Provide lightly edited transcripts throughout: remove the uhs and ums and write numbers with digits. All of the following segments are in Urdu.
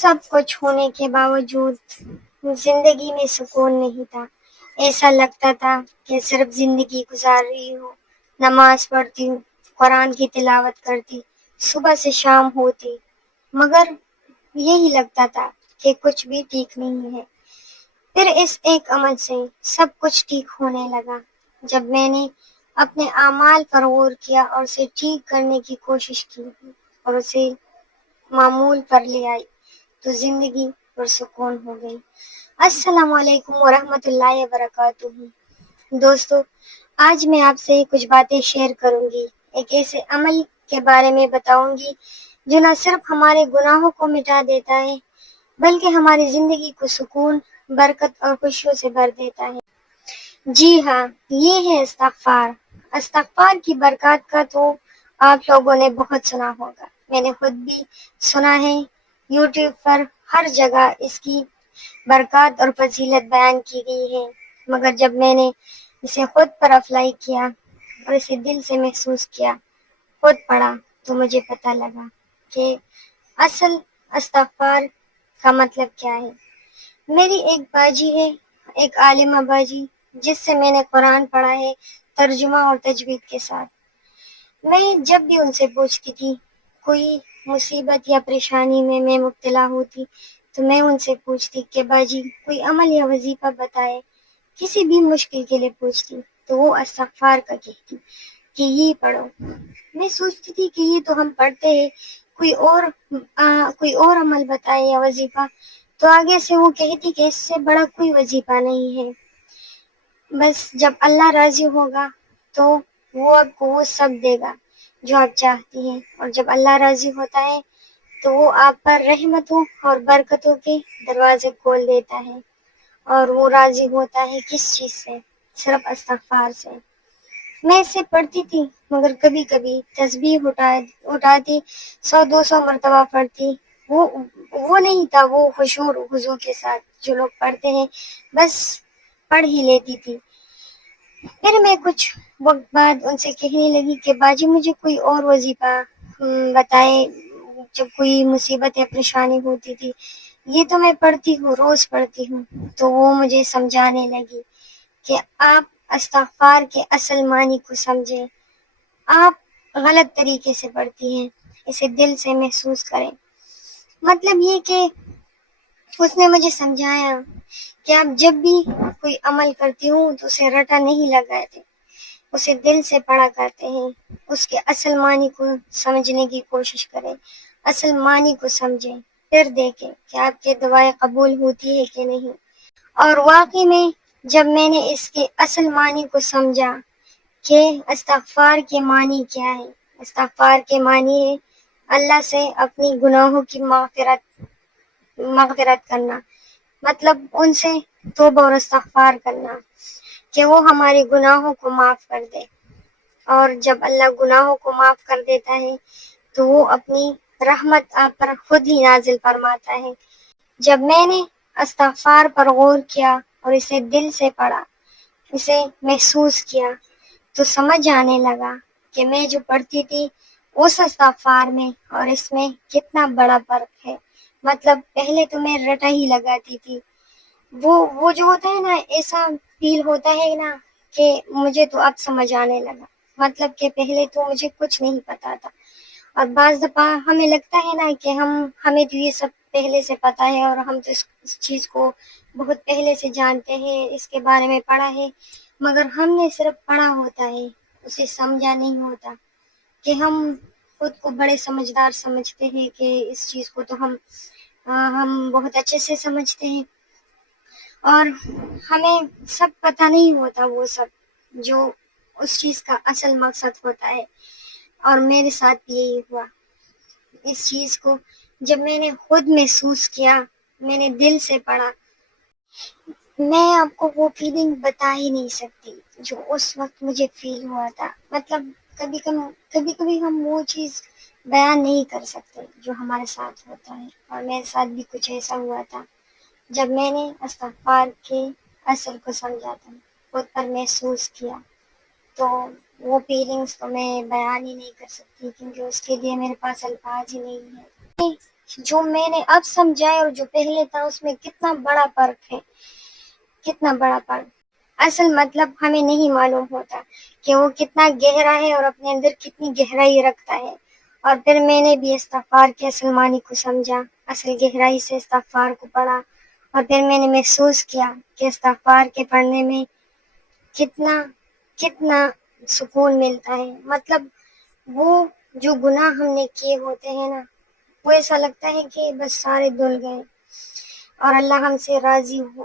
سب کچھ ہونے کے باوجود زندگی میں سکون نہیں تھا۔ ایسا لگتا تھا کہ صرف زندگی گزار رہی ہوں، نماز پڑھتی ہوں، قرآن کی تلاوت کرتی، صبح سے شام ہوتی، مگر یہی لگتا تھا کہ کچھ بھی ٹھیک نہیں ہے۔ پھر اس ایک عمل سے سب کچھ ٹھیک ہونے لگا۔ جب میں نے اپنے اعمال پر غور کیا اور اسے ٹھیک کرنے کی کوشش کی اور اسے معمول پر لے آئی تو زندگی پرسکون ہو گئی۔ السلام علیکم ورحمۃ اللہ وبرکاتہ۔ دوستو، آج میں آپ سے کچھ باتیں شیئر کروں گی، ایک ایسے عمل کے بارے میں بتاؤں گی جو نہ صرف ہمارے گناہوں کو مٹا دیتا ہے بلکہ ہماری زندگی کو سکون، برکت اور خوشیوں سے بھر دیتا ہے۔ جی ہاں، یہ ہے استغفار۔ استغفار کی برکات کا تو آپ لوگوں نے بہت سنا ہوگا، میں نے خود بھی سنا ہے۔ یوٹیوب پر ہر جگہ اس کی برکات اور فضیلت بیان کی گئی ہے، مگر جب میں نے اسے خود پر اپلائی کیا اور اسے دل سے محسوس کیا، خود پڑھا، تو مجھے پتہ لگا کہ اصل استغفار کا مطلب کیا ہے۔ میری ایک باجی ہے، ایک عالمہ باجی، جس سے میں نے قرآن پڑھا ہے ترجمہ اور تجوید کے ساتھ۔ میں جب بھی ان سے پوچھتی تھی، کوئی مصیبت یا پریشانی میں مبتلا ہوتی، تو میں ان سے پوچھتی کہ باجی کوئی عمل یا وظیفہ بتائے۔ کسی بھی مشکل کے لیے پوچھتی تو وہ استغفار کا کہتی کہ یہ پڑھو۔ میں سوچتی تھی کہ یہ تو ہم پڑھتے ہیں، کوئی اور عمل بتائے یا وظیفہ، تو آگے سے وہ کہتی کہ اس سے بڑا کوئی وظیفہ نہیں ہے، بس جب اللہ راضی ہوگا تو وہ آپ کو وہ سب دے گا جو آپ چاہتی ہیں، اور جب اللہ راضی ہوتا ہے تو وہ آپ پر رحمتوں اور برکتوں کے دروازے کھول دیتا ہے۔ اور وہ راضی ہوتا ہے کس چیز سے؟ صرف استغفار سے۔ میں اسے پڑھتی تھی، مگر کبھی کبھی تسبیح اٹھاتی، 100-200 مرتبہ پڑھتی، وہ نہیں تھا وہ خشوع خضوع کے ساتھ جو لوگ پڑھتے ہیں، بس پڑھ ہی لیتی تھی۔ پھر میں کچھ وقت بعد ان سے کہنے لگی کہ باجی مجھے کوئی اور وظیفہ بتائے، جب کوئی مصیبت یا پریشانی ہوتی تھی، یہ تو میں پڑھتی ہوں، روز پڑھتی ہوں۔ تو وہ مجھے سمجھانے لگی کہ آپ استغفار کے اصل معنی کو سمجھیں، آپ غلط طریقے سے پڑھتی ہیں، اسے دل سے محسوس کریں۔ مطلب یہ کہ اس نے مجھے سمجھایا کہ آپ جب بھی کوئی عمل کرتی ہوں تو اسے رٹا نہیں لگاتے، اسے دل سے پڑھا کرتے ہیں، اس کے اصل معنی کو سمجھنے کی کوشش کریں، اصل معنی کو سمجھیں، پھر دیکھیں کہ آپ کی دعائیں قبول ہوتی ہے کہ نہیں۔ اور واقعی میں جب میں نے اس کے اصل معنی کو سمجھا کہ استغفار کے معنی کیا ہے، استغفار کے معنی ہے اللہ سے اپنی گناہوں کی مغفرت کرنا، مطلب ان سے توبہ اور استغفار کرنا کہ وہ ہمارے گناہوں کو معاف کر دے۔ اور جب اللہ گناہوں کو معاف کر دیتا ہے تو وہ اپنی رحمت آپ پر خود ہی نازل فرماتا ہے۔ جب میں نے استغفار پر غور کیا اور اسے دل سے پڑھا، اسے محسوس کیا، تو سمجھ آنے لگا کہ میں جو پڑھتی تھی اس استغفار میں اور اس میں کتنا بڑا فرق ہے۔ مطلب پہلے تو میں رٹا ہی لگاتی تھی، وہ جو ہوتا ہے نا، ایسا فیل ہوتا ہے نا کہ مجھے تو اب سمجھ آنے لگا، مطلب کہ پہلے تو مجھے کچھ نہیں پتا تھا۔ اور بعض دفعہ ہمیں لگتا ہے نا کہ ہمیں تو یہ سب پہلے سے پتا ہے اور ہم تو اس چیز کو بہت پہلے سے جانتے ہیں، اس کے بارے میں پڑھا ہے، مگر ہم نے صرف پڑھا ہوتا ہے، اسے سمجھا نہیں ہوتا کہ ہم خود کو بڑے سمجھدار سمجھتے ہیں کہ اس چیز کو تو ہم بہت اچھے سے سمجھتے ہیں، اور ہمیں سب پتہ نہیں ہوتا وہ سب جو اس چیز کا اصل مقصد ہوتا ہے۔ اور میرے ساتھ بھی یہی ہوا۔ اس چیز کو جب میں نے خود محسوس کیا، میں نے دل سے پڑھا، میں آپ کو وہ فیلنگ بتا ہی نہیں سکتی جو اس وقت مجھے فیل ہوا تھا۔ مطلب کبھی کبھی ہم وہ چیز بیان نہیں کر سکتے جو ہمارے ساتھ ہوتا ہے، اور میرے ساتھ بھی کچھ ایسا ہوا تھا جب میں نے استغفار کے اصل کو سمجھا تھا، خود پر محسوس کیا، تو وہ فیلنگز تو میں بیان ہی نہیں کر سکتی کیونکہ اس کے لیے میرے پاس الفاظ ہی نہیں ہے۔ جو میں نے اب سمجھا ہے اور جو پہلے تھا اس میں کتنا بڑا فرق ہے، کتنا بڑا فرق۔ اصل مطلب ہمیں نہیں معلوم ہوتا کہ وہ کتنا گہرا ہے اور اپنے اندر کتنی گہرائی رکھتا ہے۔ اور پھر میں نے بھی استغفار کے اصل معنی کو سمجھا، اصل گہرائی سے استغفار کو پڑھا، اور پھر میں نے محسوس کیا کہ استغفار کے پڑھنے میں کتنا کتنا سکون ملتا ہے۔ مطلب وہ جو گناہ ہم نے کیے ہوتے ہیں نا، وہ ایسا لگتا ہے کہ بس سارے دھل گئے اور اللہ ہم سے راضی ہو۔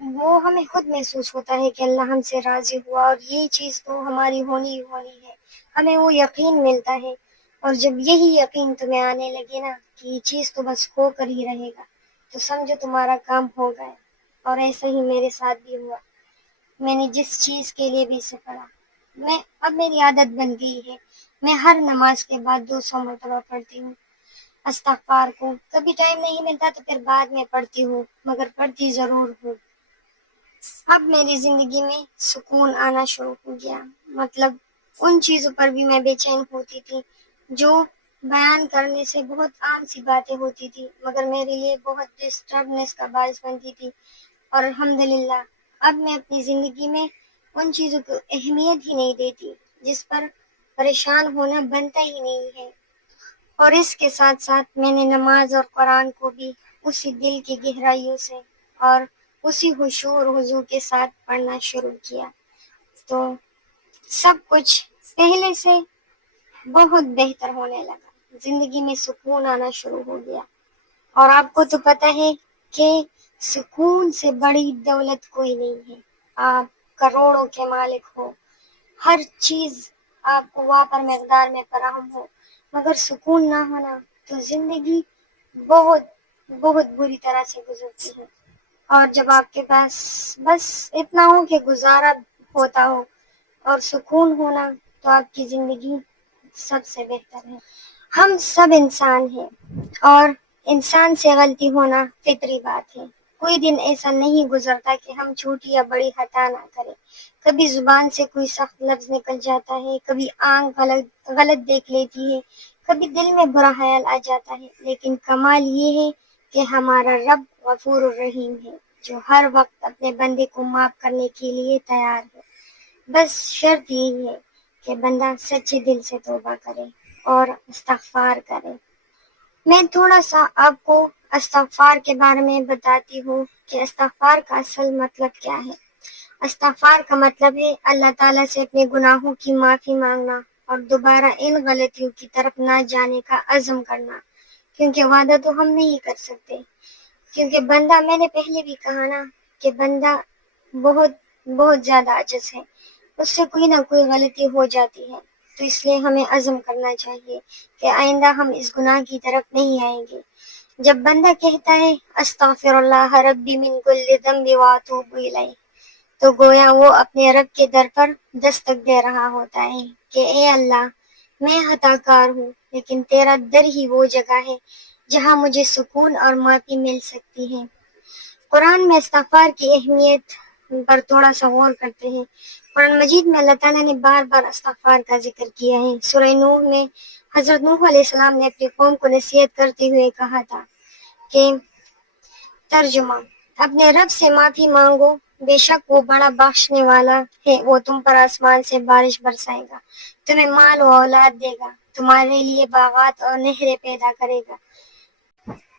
وہ ہمیں خود محسوس ہوتا ہے کہ اللہ ہم سے راضی ہوا اور یہ چیز تو ہماری ہونی ہی ہونی ہے، ہمیں وہ یقین ملتا ہے۔ اور جب یہی یقین تمہیں آنے لگے نا کہ یہ چیز تو بس ہو کر ہی رہے گا، تو سمجھو تمہارا کام ہو گیا۔ اور ایسا ہی میرے ساتھ بھی ہوا۔ میں نے جس چیز کے لیے بھی اسے پڑھا، اب میری عادت بن گئی ہے، میں ہر نماز کے بعد 200 مرتبہ پڑھتی ہوں استغفار کو۔ کبھی ٹائم نہیں ملتا تو پھر بعد میں پڑھتی ہوں، مگر پڑھتی ضرور ہوں۔ اب میری زندگی میں سکون آنا شروع ہو گیا۔ مطلب ان چیزوں پر بھی میں بے چین ہوتی تھی جو بیان کرنے سے بہت عام سی باتیں ہوتی تھی، مگر میرے لیے بہت ڈسٹربنس کا باعث بنتی تھی۔ اور الحمدللہ اب میں اپنی زندگی میں ان چیزوں کو اہمیت ہی نہیں دیتی جس پر پریشان ہونا بنتا ہی نہیں ہے۔ اور اس کے ساتھ ساتھ میں نے نماز اور قرآن کو بھی اسی دل کی گہرائیوں سے اور اسی خشوع اور خضوع کے ساتھ پڑھنا شروع کیا، تو سب کچھ پہلے سے بہت بہتر ہونے لگا، زندگی میں سکون آنا شروع ہو گیا۔ اور آپ کو تو پتہ ہے کہ سکون سے بڑی دولت کوئی نہیں ہے۔ آپ کروڑوں کے مالک ہو، ہر چیز آپ کو وافر مقدار میں فراہم ہو، مگر سکون نہ ہونا تو زندگی بہت بہت بری طرح سے گزرتی ہے۔ اور جب آپ کے پاس بس اتنا ہو کہ گزارا ہوتا ہو اور سکون ہونا، تو آپ کی زندگی سب سے بہتر ہے۔ ہم سب انسان ہیں اور انسان سے غلطی ہونا فطری بات ہے۔ کوئی دن ایسا نہیں گزرتا کہ ہم چھوٹی یا بڑی خطا نہ کریں۔ کبھی زبان سے کوئی سخت لفظ نکل جاتا ہے، کبھی آنکھ غلط دیکھ لیتی ہے، کبھی دل میں برا خیال آ جاتا ہے، لیکن کمال یہ ہے کہ ہمارا رب غفور الرحیم ہے جو ہر وقت اپنے بندے کو معاف کرنے کے لیے تیار ہے۔ بس شرط یہی ہے کہ بندہ سچے دل سے توبہ کرے اور استغفار کرے۔ میں تھوڑا سا آپ کو استغفار کے بارے میں بتاتی ہوں کہ استغفار کا اصل مطلب کیا ہے۔ استغفار کا مطلب ہے اللہ تعالیٰ سے اپنے گناہوں کی معافی مانگنا اور دوبارہ ان غلطیوں کی طرف نہ جانے کا عزم کرنا، کیونکہ وعدہ تو ہم نہیں کر سکتے، کیونکہ بندہ، میں نے پہلے بھی کہا نا کہ بندہ بہت بہت زیادہ عاجز ہے، اس سے کوئی نہ کوئی غلطی ہو جاتی ہے، تو اس لیے ہمیں عزم کرنا چاہیے کہ آئندہ ہم اس گناہ کی طرف نہیں آئیں گے۔ جب بندہ کہتا ہے استغفر اللہ ربی من کل ذنب واتوب الیہ، تو گویا وہ اپنے رب کے در پر دستک دے رہا ہوتا ہے کہ اے اللہ، میں خطا کار ہوں، لیکن تیرا در ہی وہ جگہ ہے جہاں مجھے سکون اور معافی مل سکتی ہے۔ قرآن میں استغفار کی اہمیت پر تھوڑا سا غور کرتے ہیں۔ قرآن مجید میں اللہ تعالیٰ نے بار بار استغفار کا ذکر کیا ہے۔ سورہ نوح میں حضرت نوح علیہ السلام نے اپنی قوم کو نصیحت کرتے ہوئے کہا تھا کہ ترجمہ، اپنے رب سے معافی مانگو، بے شک وہ بڑا بخشنے والا ہے، وہ تم پر آسمان سے بارش برسائے گا، تمہیں مال و اولاد دے گا، تمہارے لیے باغات اور نہریں پیدا کرے گا۔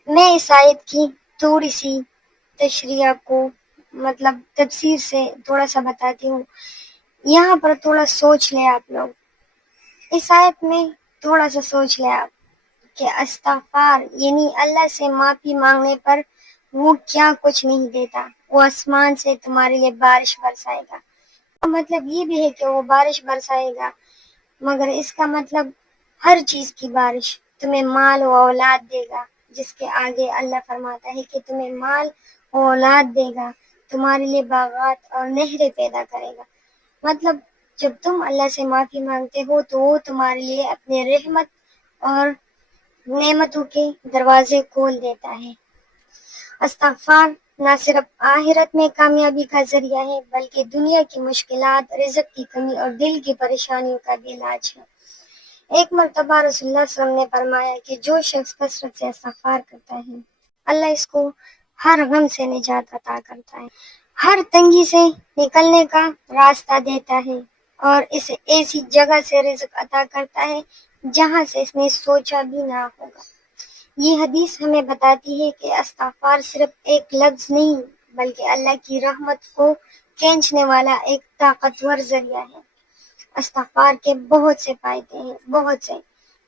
میں اس آیت کی تھوڑی سی تشریح کو مطلب تفسیر سے تھوڑا سا بتاتی ہوں۔ یہاں پر تھوڑا سوچ لیں آپ لوگ، اس آیت میں تھوڑا سا سوچ لیں آپ کہ استغفار یعنی اللہ سے معافی مانگنے پر وہ کیا کچھ نہیں دیتا، وہ آسمان سے تمہارے لیے بارش برسائے گا۔ مطلب یہ بھی ہے کہ وہ بارش برسائے گا، مگر اس کا مطلب ہر چیز کی بارش، تمہیں مال و اولاد دے گا، جس کے آگے اللہ فرماتا ہے کہ تمہیں مال و اولاد دے گا، تمہارے لیے باغات اور نہریں پیدا کرے گا۔ مطلب جب تم اللہ سے معافی مانگتے ہو تو وہ تمہارے لیے اپنے رحمت اور نعمتوں کے دروازے کھول دیتا ہے۔ استغفار نہ صرف آخرت میں کامیابی کا ذریعہ ہے، بلکہ دنیا کی مشکلات، رزق کی کمی اور دل کی پریشانیوں کا بھی علاج ہے۔ ایک مرتبہ رسول اللہ صلی اللہ علیہ وسلم نے فرمایا کہ جو شخص کثرت سے استغفار کرتا ہے اللہ اس کو ہر غم سے نجات عطا کرتا ہے، ہر تنگی سے نکلنے کا راستہ دیتا ہے اور اسے ایسی جگہ سے رزق عطا کرتا ہے جہاں سے اس نے سوچا بھی نہ ہوگا۔ یہ حدیث ہمیں بتاتی ہے کہ استغفار صرف ایک لفظ نہیں بلکہ اللہ کی رحمت کو کھینچنے والا ایک طاقتور ذریعہ ہے۔ استغفار کے بہت سے فائدے ہیں، بہت سے۔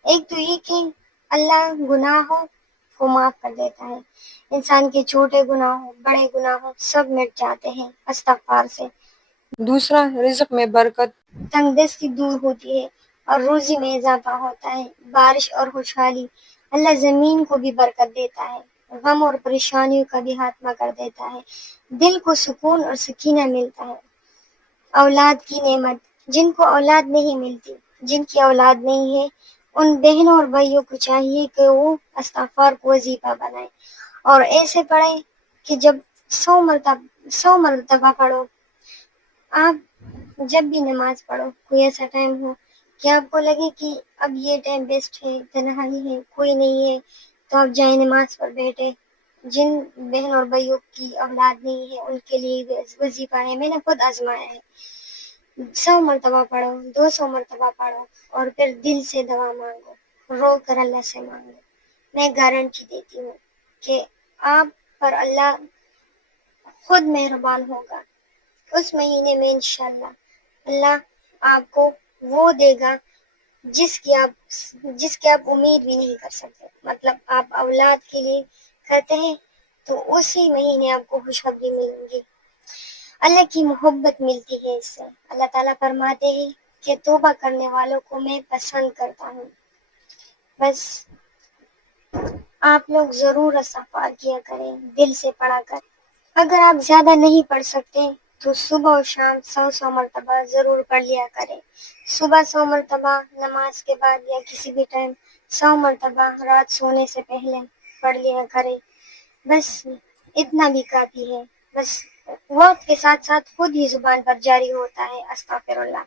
ایک تو یہ کہ اللہ گناہوں کو معاف کر دیتا ہے، انسان کے چھوٹے گناہوں بڑے گناہوں سب مٹ جاتے ہیں استغفار سے۔ دوسرا، رزق میں برکت، تنگ دستی دور ہوتی ہے اور روزی میں اضافہ ہوتا ہے۔ بارش اور خوشحالی، اللہ زمین کو بھی برکت دیتا ہے، غم اور پریشانیوں کا بھی خاتمہ کر دیتا ہے، دل کو سکون اور سکینہ ملتا ہے۔ اولاد کی نعمت، جن کو اولاد نہیں ملتی، جن کی اولاد نہیں ہے، ان بہنوں اور بھائیوں کو چاہیے کہ وہ استغفار کو وظیفہ بنائیں اور ایسے پڑھیں کہ جب 100 مرتبہ پڑھو۔ آپ جب بھی نماز پڑھو کوئی ایسا ٹائم ہو کہ آپ کو لگے کہ اب یہ ٹائم بیسٹ ہے، تنہائی ہے، کوئی نہیں ہے، تو آپ جائیں نماز پر بیٹھے۔ جن بہن اور بھائیوں کی اولاد نہیں ہے ان کے لیے وظیفہ ہے، میں نے خود آزمایا ہے۔ 100 مرتبہ پڑھو، 200 مرتبہ پڑھو اور پھر دل سے دعا مانگو، رو کر اللہ سے مانگو۔ میں گارنٹی دیتی ہوں کہ آپ پر اللہ خود مہربان ہوگا۔ اس مہینے میں انشاءاللہ اللہ آپ کو وہ دے گا جس کی آپ امید بھی نہیں کر سکتے۔ مطلب آپ اولاد کے لیے کرتے ہیں تو اسی مہینے آپ کو خوشخبری ملیں گی، اللہ کی محبت ملتی ہے اس سے۔ اللہ تعالیٰ فرماتے ہیں کہ توبہ کرنے والوں کو میں پسند کرتا ہوں۔ بس آپ لوگ ضرور استغفار کیا کریں، دل سے پڑھا کریں۔ اگر آپ زیادہ نہیں پڑھ سکتے تو صبح اور شام 100 مرتبہ ضرور پڑھ لیا کریں۔ صبح 100 مرتبہ نماز کے بعد یا کسی بھی ٹائم، 100 مرتبہ رات سونے سے پہلے پڑھ لیا کریں۔ بس اتنا بھی کافی ہے۔ بس وقت کے ساتھ ساتھ خود ہی زبان پر جاری ہوتا ہے استغفر اللہ۔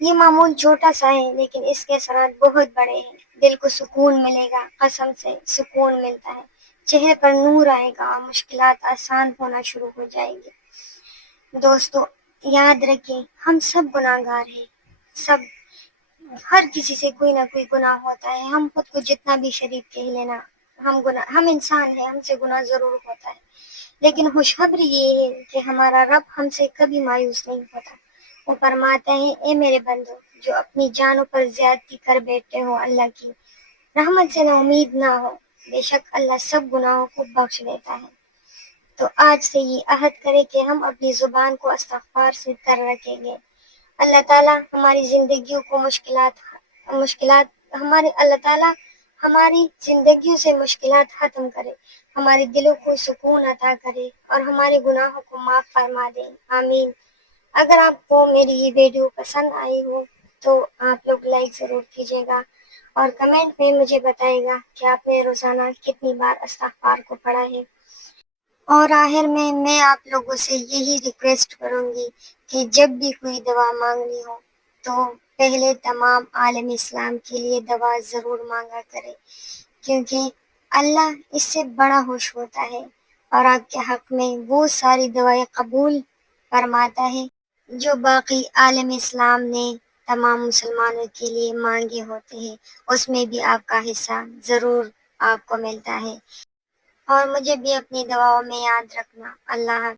یہ معمول چھوٹا سا ہے لیکن اس کے اثرات بہت بڑے ہیں۔ دل کو سکون ملے گا، قسم سے سکون ملتا ہے، چہرے پر نور آئے گا اور مشکلات آسان ہونا شروع ہو جائیں گی۔ دوستو یاد رکھیں ہم سب گناہ گار ہیں، سب، ہر کسی سے کوئی نہ کوئی گناہ ہوتا ہے۔ ہم خود کو جتنا بھی شریف کہہ لینا، ہم انسان ہیں، ہم سے گناہ ضرور ہوتا ہے، لیکن خوشخبری یہ ہے کہ ہمارا رب ہم سے کبھی مایوس نہیں ہوتا۔ وہ فرماتا ہے اے میرے بندو جو اپنی جانوں پر زیادتی کر بیٹھتے ہو، اللہ کی رحمت سے نا امید نہ ہو، بے شک اللہ سب گناہوں کو بخش دیتا ہے۔ تو آج سے یہ عہد کرے کہ ہم اپنی زبان کو استغفار سے تر رکھیں گے۔ اللہ تعالیٰ ہماری زندگیوں کو اللہ تعالیٰ ہماری زندگیوں سے مشکلات ختم کرے، ہمارے دلوں کو سکون عطا کرے اور ہمارے گناہوں کو معاف فرما دے، آمین۔ اگر آپ کو میری یہ ویڈیو پسند آئی ہو تو آپ لوگ لائک ضرور کیجیے گا اور کمنٹ میں مجھے بتائے گا کہ آپ نے روزانہ کتنی بار استغفار کو پڑھا ہے۔ اور آخر میں آپ لوگوں سے یہی ریکویسٹ کروں گی کہ جب بھی کوئی دعا مانگنی ہو تو پہلے تمام عالم اسلام کے لیے دعا ضرور مانگا کرے، کیونکہ اللہ اس سے بڑا خوش ہوتا ہے اور آپ کے حق میں وہ ساری دعائیں قبول فرماتا ہے جو باقی عالم اسلام نے تمام مسلمانوں کے لیے مانگے ہوتے ہیں، اس میں بھی آپ کا حصہ ضرور آپ کو ملتا ہے۔ اور مجھے بھی اپنی دعاؤں میں یاد رکھنا۔ اللہ حافظ۔